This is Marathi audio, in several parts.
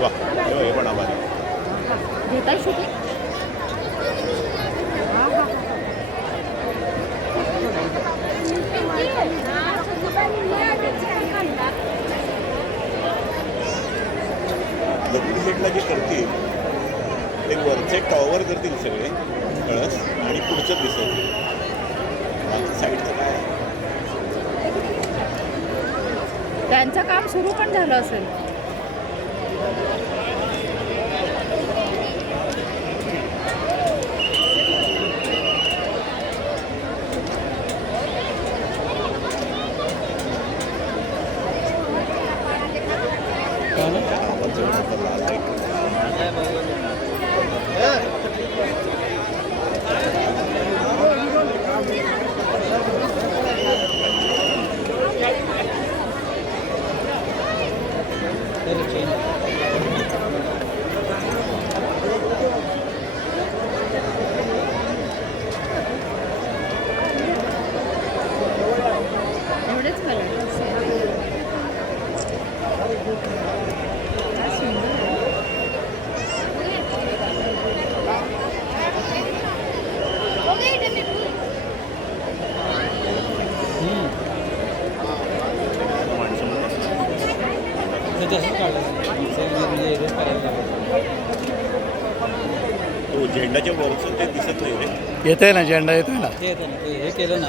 वा हे पण आभार घेताय शूटिंग दगडी शेटला जे करतील ते वरचे टॉवर करतील सगळे कळस आणि पुढचं दिसेल बाकी साईडचं काय आहे? त्यांचं काम सुरू पण झालं असेल. एवढेच कलर तो झेंडाच्या वरचं ते दिसत नाही रे. येत आहे ना झेंडा येतोय ना. ते येतं ना ते हे केलं ना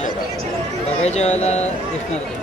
बघायच्या वेळेला दिसणार ते.